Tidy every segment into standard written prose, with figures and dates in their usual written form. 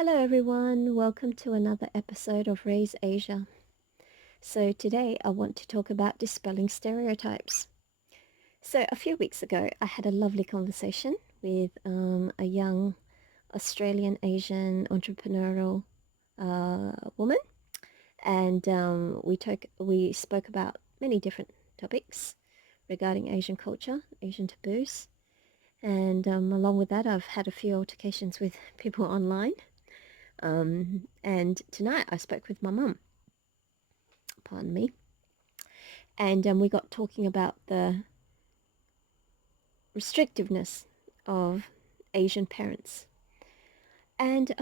Hello everyone, welcome to another episode of Raise Asia. So today I want to talk about dispelling stereotypes. So a few weeks ago I had a lovely conversation with a young Australian Asian entrepreneurial woman, and we spoke about many different topics regarding Asian culture, Asian taboos, and along with that I've had a few altercations with people online. And tonight I spoke with my mum, pardon me, and we got talking about the restrictiveness of Asian parents. And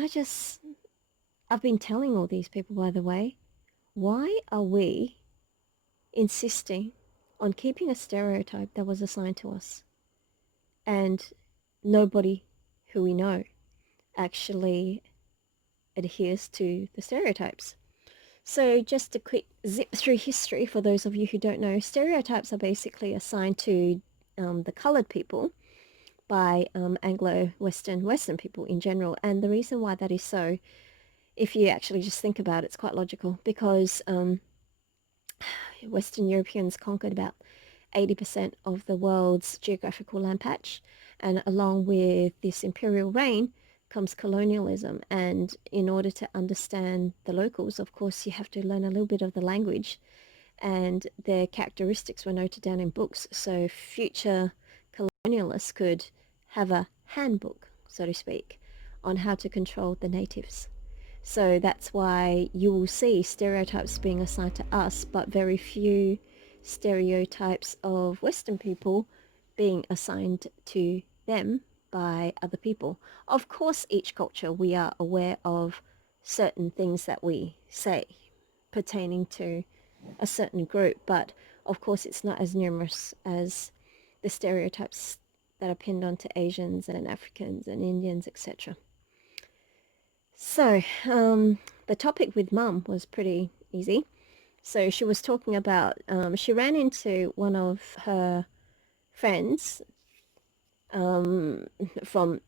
I've been telling all these people, by the way, why are we insisting on keeping a stereotype that was assigned to us? And nobody who we know actually adheres to the stereotypes. So just a quick zip through history for those of you who don't know, stereotypes are basically assigned to the coloured people by Western people in general. And the reason why that is so, if you actually just think about it, it's quite logical because Western Europeans conquered about 80% of the world's geographical land patch. And along with this imperial reign comes colonialism. And in order to understand the locals, of course, you have to learn a little bit of the language. And their characteristics were noted down in books. So future colonialists could have a handbook, so to speak, on how to control the natives. So that's why you will see stereotypes being assigned to us, but very few stereotypes of Western people being assigned to them by other people. Of course, each culture, we are aware of certain things that we say pertaining to a certain group, but of course it's not as numerous as the stereotypes that are pinned onto Asians and Africans and Indians, etc. So the topic with Mum was pretty easy. So she was talking about, she ran into one of her friends from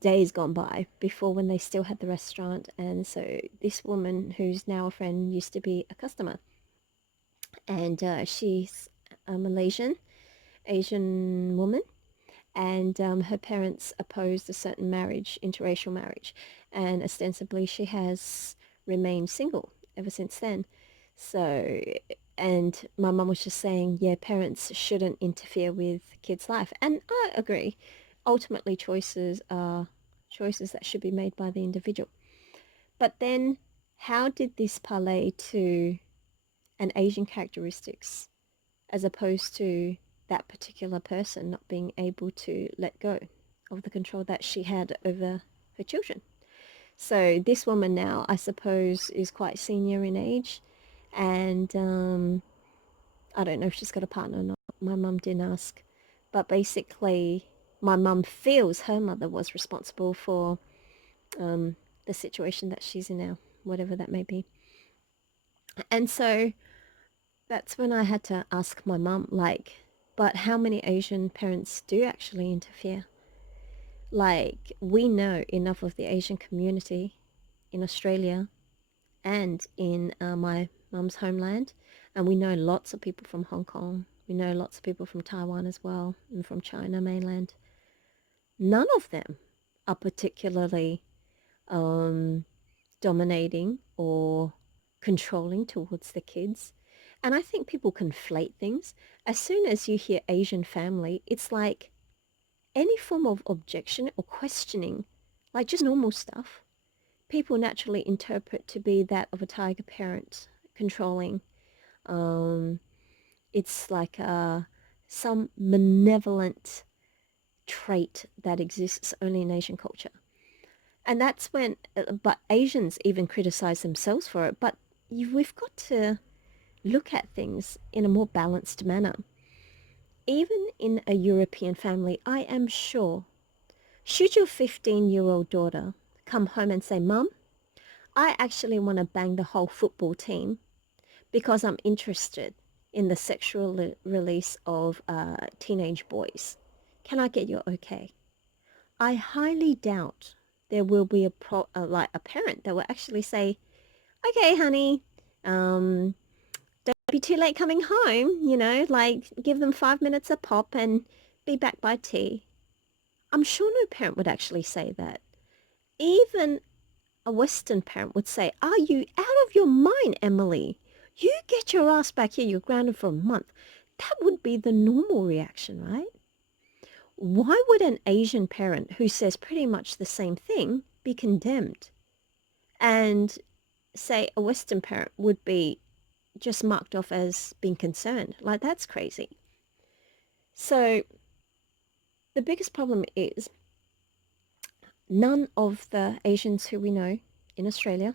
days gone by, before when they still had the restaurant. And so this woman, who's now a friend, used to be a customer. And she's a Malaysian Asian woman, and her parents opposed a certain marriage, interracial marriage, and ostensibly she has remained single ever since then. So, and my mum was just saying, yeah, parents shouldn't interfere with kids' life, and I agree. Ultimately, choices are choices that should be made by the individual. But then, how did this parlay to an Asian characteristics as opposed to that particular person not being able to let go of the control that she had over her children? So this woman now, I suppose, is quite senior in age, and I don't know if she's got a partner or not. My mum didn't ask, but basically, my mum feels her mother was responsible for the situation that she's in now, whatever that may be. And so that's when I had to ask my mum, like, but how many Asian parents do actually interfere? Like, we know enough of the Asian community in Australia and in my mum's homeland, and we know lots of people from Hong Kong. We know lots of people from Taiwan as well, and from China mainland. None of them are particularly dominating or controlling towards the kids. And I think people conflate things. As soon as you hear Asian family, it's like any form of objection or questioning, like just normal stuff, people naturally interpret to be that of a tiger parent controlling. Um, it's like some malevolent trait that exists only in Asian culture. And that's when, but Asians even criticize themselves for it. But we've got to look at things in a more balanced manner. Even in a European family, I am sure, should your 15-year-old daughter come home and say, Mum, I actually want to bang the whole football team because I'm interested in the sexual release of teenage boys. Can I get your okay? I highly doubt there will be like a parent that will actually say, okay, honey, um, don't be too late coming home, like give them 5 minutes a pop and be back by tea. I'm sure no parent would actually say that. Even a Western parent would say, are you out of your mind, Emily? You get your ass back here. You're grounded for a month. That would be the normal reaction, right? Why would an Asian parent who says pretty much the same thing be condemned? And say a Western parent would be just marked off as being concerned. Like, that's crazy. So the biggest problem is none of the Asians who we know in Australia,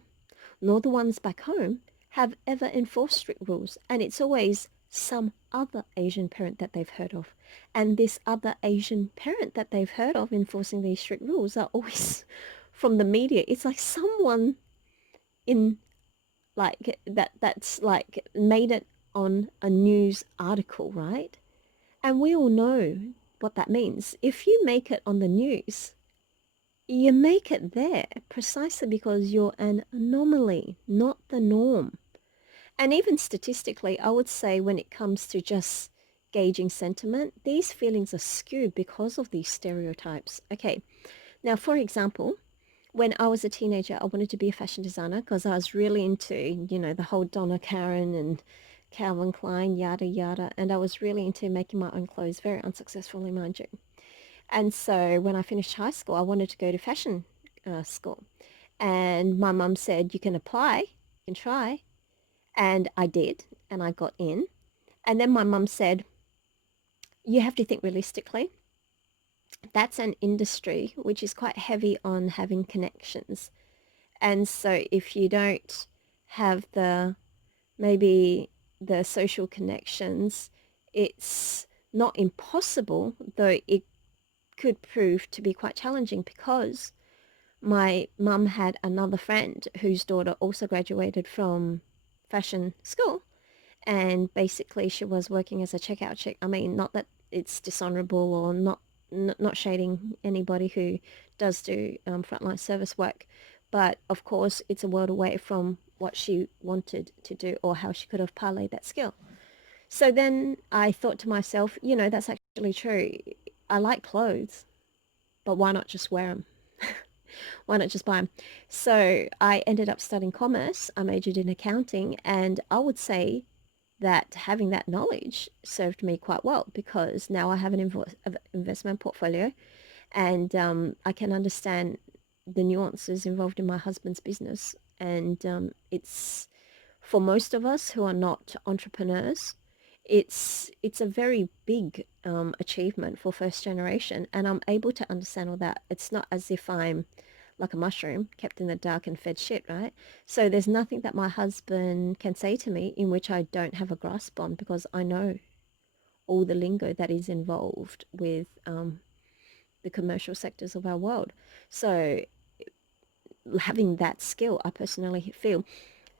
nor the ones back home, have ever enforced strict rules. And it's always some other Asian parent that they've heard of. And this other Asian parent that they've heard of enforcing these strict rules are always from the media. It's like someone in like that's like made it on a news article, right? And we all know what that means. If you make it on the news, you make it there precisely because you're an anomaly, not the norm. And even statistically, I would say when it comes to just gauging sentiment, these feelings are skewed because of these stereotypes. Okay, now for example, when I was a teenager, I wanted to be a fashion designer because I was really into, the whole Donna Karan and Calvin Klein, yada yada. And I was really into making my own clothes, very unsuccessfully, mind you. And so when I finished high school, I wanted to go to fashion school. And my mum said, you can apply, you can try. And I did, and I got in. And then my mum said, you have to think realistically. That's an industry which is quite heavy on having connections. And so if you don't have maybe the social connections, it's not impossible, though it could prove to be quite challenging because my mum had another friend whose daughter also graduated from fashion school, and basically she was working as a checkout chick. I mean, not that it's dishonorable or not shading anybody who does do frontline service work, but of course it's a world away from what she wanted to do or how she could have parlayed that skill. So then I thought to myself, that's actually true. I like clothes, but why not just wear them? Why not just buy them? So I ended up studying commerce. I majored in accounting, and I would say that having that knowledge served me quite well because now I have an investment portfolio, and I can understand the nuances involved in my husband's business. And it's for most of us who are not entrepreneurs, it's a very big achievement for first generation, and I'm able to understand all that. It's not as if I'm like a mushroom kept in the dark and fed shit, right? So there's nothing that my husband can say to me in which I don't have a grasp on because I know all the lingo that is involved with the commercial sectors of our world. So having that skill, I personally feel,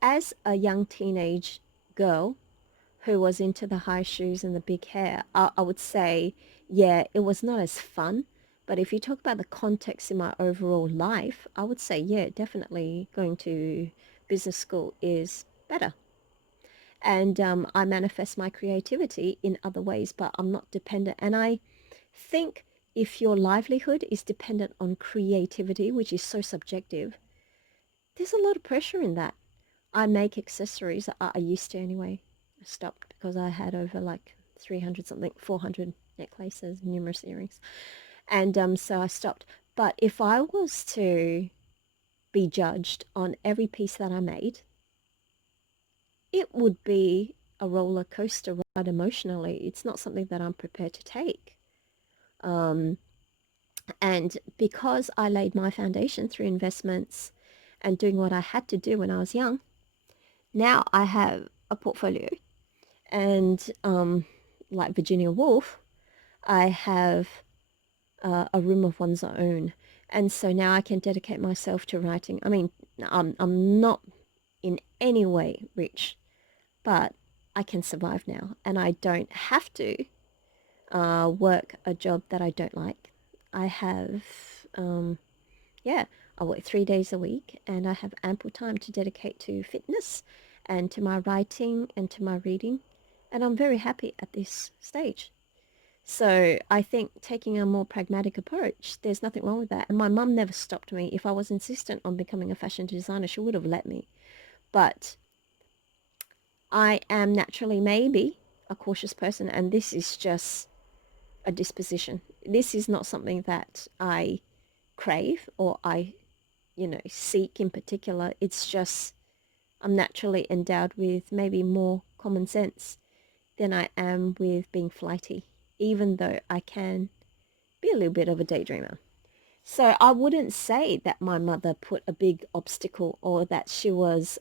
as a young teenage girl who was into the high shoes and the big hair, I would say, yeah, it was not as fun. But if you talk about the context in my overall life, I would say, yeah, definitely going to business school is better. And I manifest my creativity in other ways, but I'm not dependent. And I think if your livelihood is dependent on creativity, which is so subjective, there's a lot of pressure in that. I make accessories. I used to anyway. I stopped because I had over like 300 something, 400 necklaces, numerous earrings. And so I stopped. But if I was to be judged on every piece that I made, it would be a roller coaster ride emotionally. It's not something that I'm prepared to take. Um, and because I laid my foundation through investments and doing what I had to do when I was young, now I have a portfolio. And like Virginia Woolf, I have a room of one's own. And so now I can dedicate myself to writing. I mean, I'm not in any way rich, but I can survive now. And I don't have to work a job that I don't like. I have, yeah, I work 3 days a week and I have ample time to dedicate to fitness and to my writing and to my reading. And I'm very happy at this stage. So I think taking a more pragmatic approach, there's nothing wrong with that. And my mum never stopped me. If I was insistent on becoming a fashion designer, she would have let me. But I am naturally maybe a cautious person, and this is just a disposition. This is not something that I crave or I, seek in particular. It's just I'm naturally endowed with maybe more common sense than I am with being flighty, even though I can be a little bit of a daydreamer. So I wouldn't say that my mother put a big obstacle or that she was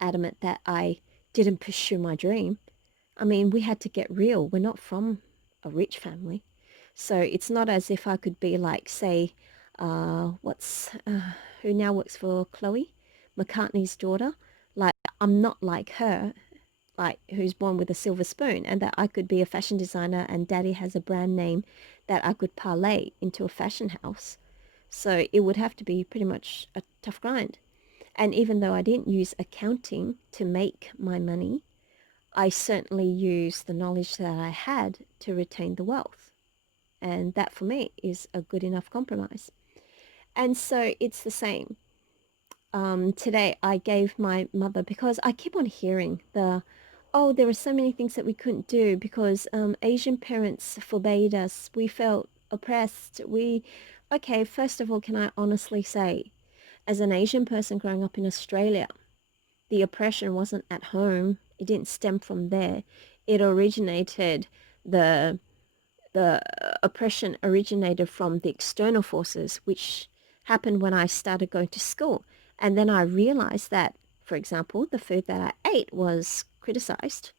adamant that I didn't pursue my dream. I mean, we had to get real. We're not from a rich family. So it's not as if I could be like, say, who now works for Chloe, McCartney's daughter. Like, I'm not like her, like, who's born with a silver spoon, and that I could be a fashion designer and daddy has a brand name that I could parlay into a fashion house. So it would have to be pretty much a tough grind. And even though I didn't use accounting to make my money, I certainly used the knowledge that I had to retain the wealth. And that for me is a good enough compromise. And so it's the same. Today I gave my mother, because I keep on hearing oh, there are so many things that we couldn't do because Asian parents forbade us. We felt oppressed. Okay, first of all, can I honestly say, as an Asian person growing up in Australia, the oppression wasn't at home. It didn't stem from there. It originated, the the oppression originated from the external forces, which happened when I started going to school. And then I realized that, for example, the food that I ate was criticized.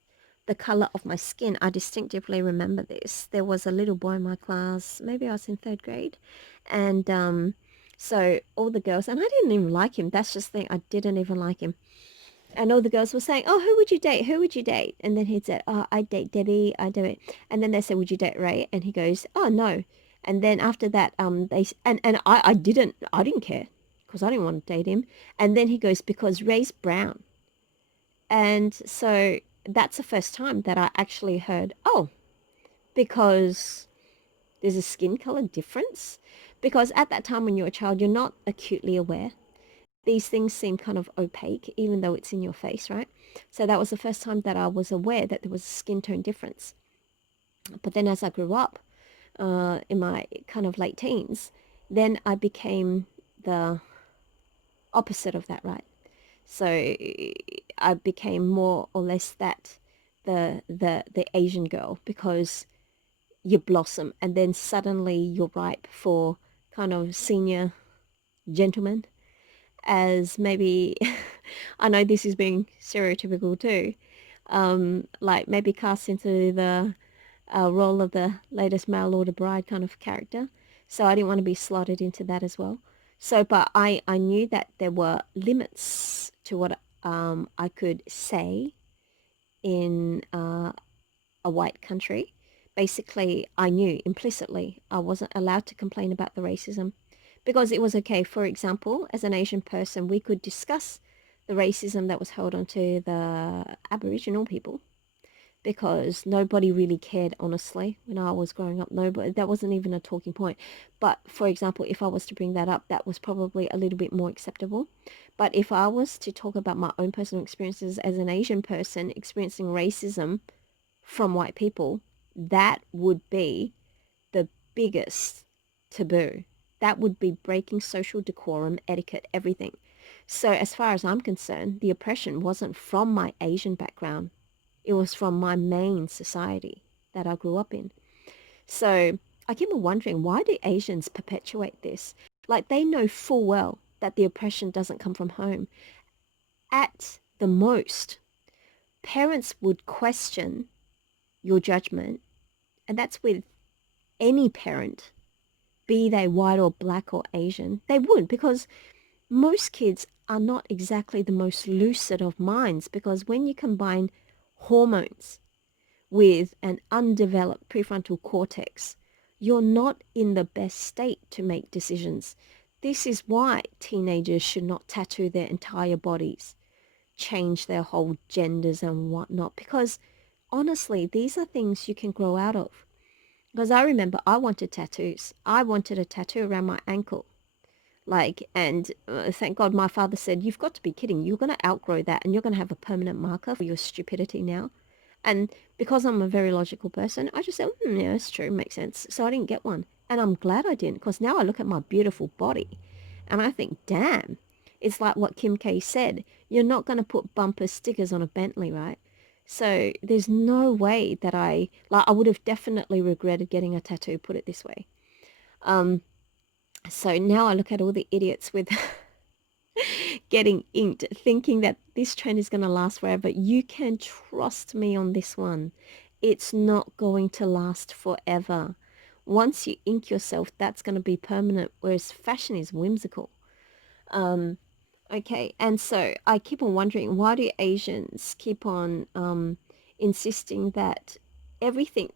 The color of my skin, I distinctively remember this. There was a little boy in my class, maybe I was in third grade, and so all the girls, and I didn't even like him. That's just the thing, I didn't even like him. And all the girls were saying, "Oh, who would you date? Who would you date?" And then he'd say, "Oh, I date Debbie. I do it." And then they said, "Would you date Ray?" And he goes, "Oh, no." And then after that, I didn't care because I didn't want to date him. And then he goes, "Because Ray's brown." And so that's the first time that I actually heard, "Oh, because there's a skin color difference." Because at that time when you're a child, you're not acutely aware. These things seem kind of opaque, even though it's in your face, right? So that was the first time that I was aware that there was a skin tone difference. But then as I grew up, in my kind of late teens, then I became the opposite of that, right? So I became more or less that the Asian girl, because you blossom and then suddenly you're ripe for kind of senior gentlemen, as maybe I know this is being stereotypical too, like maybe cast into the role of the latest mail order bride kind of character. So I didn't want to be slotted into that as well. So, but I knew that there were limits to what I could say in a white country. Basically, I knew implicitly I wasn't allowed to complain about the racism because it was okay. For example, as an Asian person, we could discuss the racism that was held onto the Aboriginal people because nobody really cared, honestly. When I was growing up, nobody, that wasn't even a talking point. But for example, if I was to bring that up, that was probably a little bit more acceptable. But if I was to talk about my own personal experiences as an Asian person experiencing racism from white people, that would be the biggest taboo. That would be breaking social decorum, etiquette, everything. So as far as I'm concerned, the oppression wasn't from my Asian background. It was from my main society that I grew up in. So I keep on wondering, why do Asians perpetuate this? Like, they know full well that the oppression doesn't come from home. At the most, parents would question your judgment, and that's with any parent, be they white or black or Asian. They would, because most kids are not exactly the most lucid of minds, because when you combine hormones with an undeveloped prefrontal cortex, you're not in the best state to make decisions. This is why teenagers should not tattoo their entire bodies, change their whole genders and whatnot, because honestly, these are things you can grow out of. Because I remember I wanted tattoos. I wanted a tattoo around my ankle. Like, and thank God my father said, you've got to be kidding. You're going to outgrow that and you're going to have a permanent marker for your stupidity now. And because I'm a very logical person, I just said, yeah, it's true, makes sense. So I didn't get one. And I'm glad I didn't, because now I look at my beautiful body and I think, damn, it's like what Kim K said. You're not going to put bumper stickers on a Bentley, right? So there's no way that I would have definitely regretted getting a tattoo, put it this way. Um, so now I look at all the idiots with getting inked, thinking that this trend is going to last forever. You can trust me on this one. It's not going to last forever. Once you ink yourself, that's going to be permanent, whereas fashion is whimsical. Um, okay, and so I keep on wondering, why do Asians keep on insisting that everything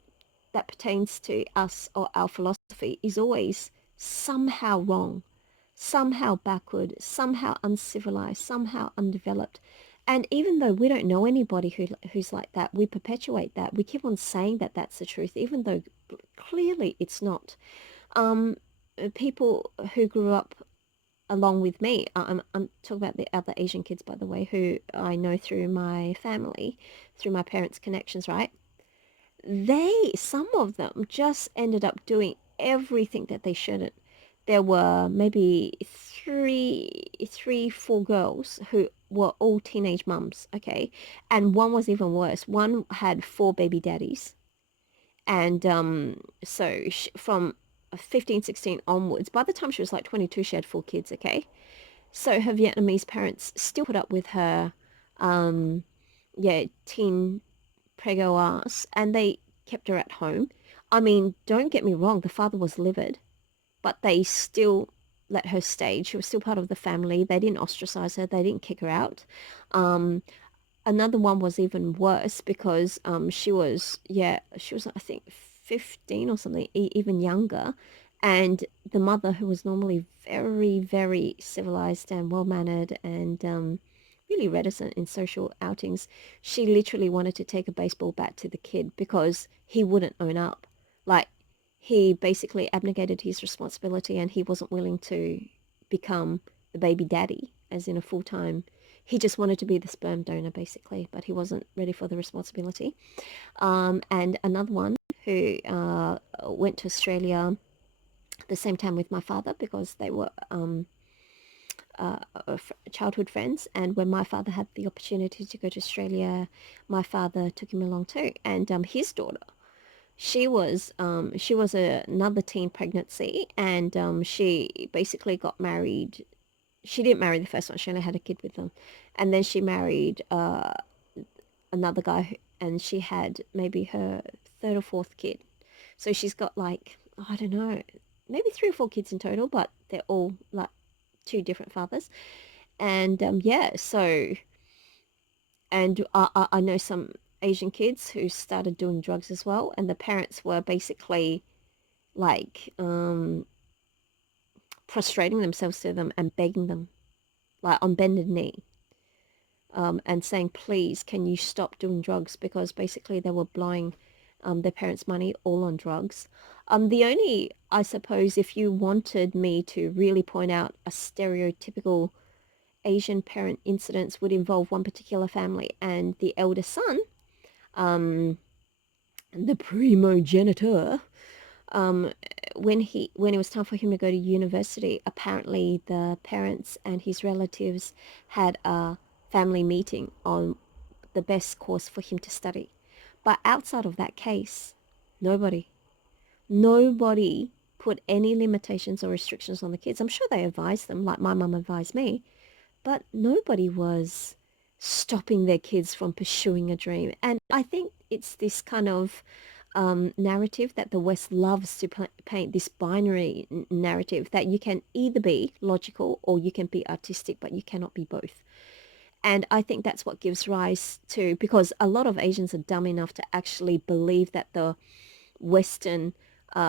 that pertains to us or our philosophy is always somehow wrong, somehow backward, somehow uncivilized, somehow undeveloped. And even though we don't know anybody who's like that, we perpetuate that. We keep on saying that that's the truth, even though clearly it's not. Um, People who grew up along with me, I'm talking about the other Asian kids, by the way, who I know through my family, through my parents' connections, right? Some of them just ended up doing everything that they shouldn't. There were maybe four girls who were all teenage mums, okay? And one was even worse. One had four baby daddies. And so from 15, 16 onwards, by the time she was like 22, she had four kids, okay? So her Vietnamese parents still put up with her, um, yeah, teen prego ass, and they kept her at home. I mean, don't get me wrong, the father was livid, but they still let her stay. She was still part of the family. They didn't ostracize her. They didn't kick her out. Um, Another one was even worse because she was I think 15 or something, even younger. And the mother, who was normally very, very civilized and well-mannered and really reticent in social outings, she literally wanted to take a baseball bat to the kid because he wouldn't own up. Like, he basically abnegated his responsibility and he wasn't willing to become the baby daddy, as in a full-time. He just wanted to be the sperm donor, basically, but he wasn't ready for the responsibility. And another one who went to Australia the same time with my father because they were childhood friends. And when my father had the opportunity to go to Australia, my father took him along too. And his daughter, she was another teen pregnancy, and she basically got married. She didn't marry the first one. She only had a kid with them, and then she married another guy, and she had maybe her third or fourth kid. So she's got like, I don't know, maybe three or four kids in total, but they're all like two different fathers. And yeah, so, and I know some Asian kids who started doing drugs as well, and the parents were basically like prostrating themselves to them and begging them, like on bended knee, and saying, please, can you stop doing drugs? Because basically they were blowing their parents' money all on drugs. The only, I suppose, if you wanted me to really point out a stereotypical Asian parent incidents, would involve one particular family, and the elder son, um, the primogenitor, um, when it was time for him to go to university, apparently the parents and his relatives had a family meeting on the best course for him to study. But outside of that case, nobody, nobody put any limitations or restrictions on the kids. I'm sure they advised them, like my mum advised me, but nobody was stopping their kids from pursuing a dream. And I think it's this kind of narrative that the West loves to paint, this binary narrative that you can either be logical or you can be artistic, but you cannot be both. And I think that's what gives rise to, because a lot of Asians are dumb enough to actually believe that the Western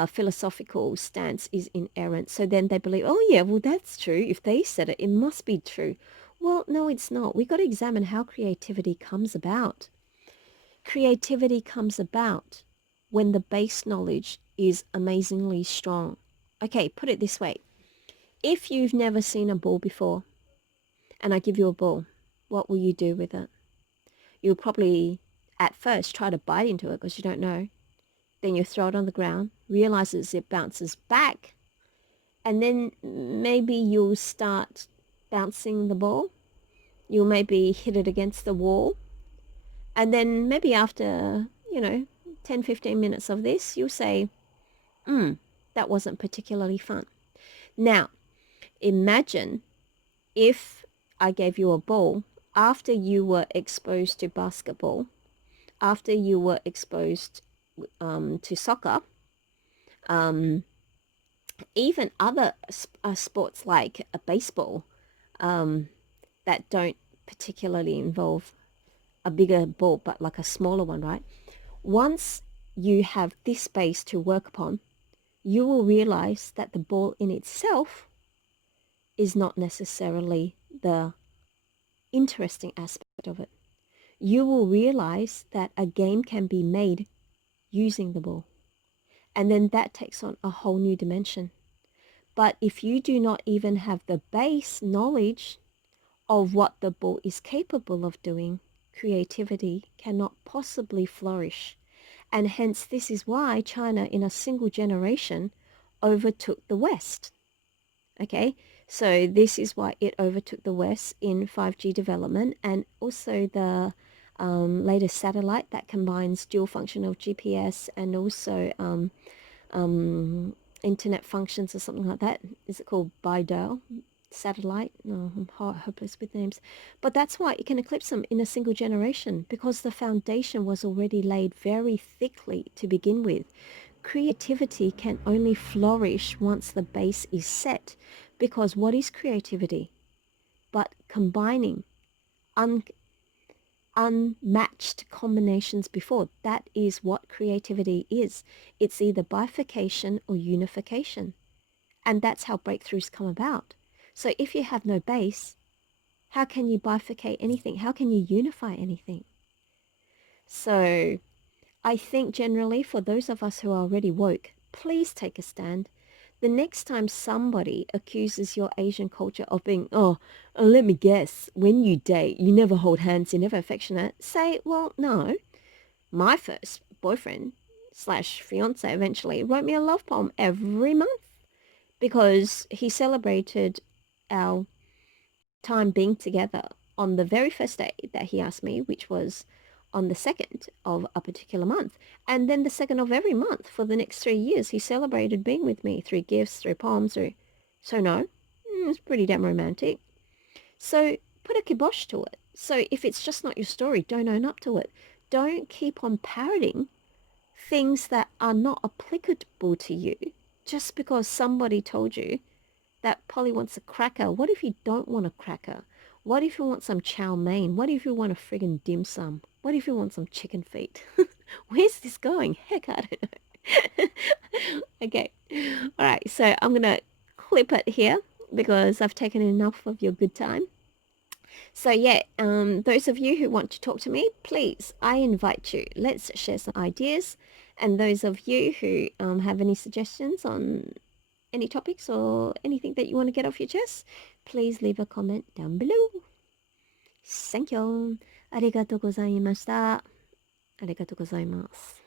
philosophical stance is inerrant. So then they believe, oh yeah, well that's true. If they said it, it must be true. Well, no, it's not. We got to examine how creativity comes about. Creativity comes about when the base knowledge is amazingly strong. Okay, put it this way. If you've never seen a ball before and I give you a ball, what will you do with it? You'll probably at first try to bite into it because you don't know. Then you throw it on the ground, realizes it bounces back, and then maybe you'll start bouncing the ball. You'll maybe hit it against the wall. And then maybe after, 10, 15 minutes of this, you'll say, that wasn't particularly fun. Now, imagine if I gave you a ball after you were exposed to basketball, after you were exposed to soccer, even other sports like a baseball that don't particularly involve a bigger ball, but like a smaller one, right? Once you have this base to work upon, you will realize that the ball in itself is not necessarily the interesting aspect of it. You will realize that a game can be made using the ball. And then that takes on a whole new dimension. But if you do not even have the base knowledge of what the ball is capable of doing, creativity cannot possibly flourish. And hence this is why China in a single generation overtook the West. Okay, so this is why it overtook the West in 5G development, and also the latest satellite that combines dual function of GPS and also internet functions or something like that. Is it called Baidu satellite? No, I'm hopeless with names. But that's why it can eclipse them in a single generation, because the foundation was already laid very thickly to begin with. Creativity can only flourish once the base is set, because what is creativity but combining unmatched combinations before? That is what creativity is. It's either bifurcation or unification, and that's how breakthroughs come about. So if you have no base, how can you bifurcate anything? How can you unify anything? So I think generally for those of us who are already woke, please take a stand. The next time somebody accuses your Asian culture of being, let me guess, when you date, you never hold hands, you're never affectionate, say, well, no, my first boyfriend slash fiance eventually wrote me a love poem every month because he celebrated our time being together on the very first day that he asked me, which was on the 2nd of a particular month. And then the 2nd of every month for the next 3 years, he celebrated being with me through gifts, through poems, through... So no, it's pretty damn romantic. So put a kibosh to it. So if it's just not your story, don't own up to it. Don't keep on parroting things that are not applicable to you just because somebody told you that Polly wants a cracker. What if you don't want a cracker? What if you want some chow mein? What if you want a friggin' dim sum? What if you want some chicken feet? Where's this going? Heck, I don't know. Okay. All right. So I'm going to clip it here because I've taken enough of your good time. So yeah, those of you who want to talk to me, please, I invite you. Let's share some ideas. And those of you who have any suggestions on any topics or anything that you want to get off your chest, please leave a comment down below. Thank you. ありがとうございました。ありがとうございます。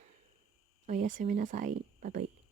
おやすみなさい。バイバイ。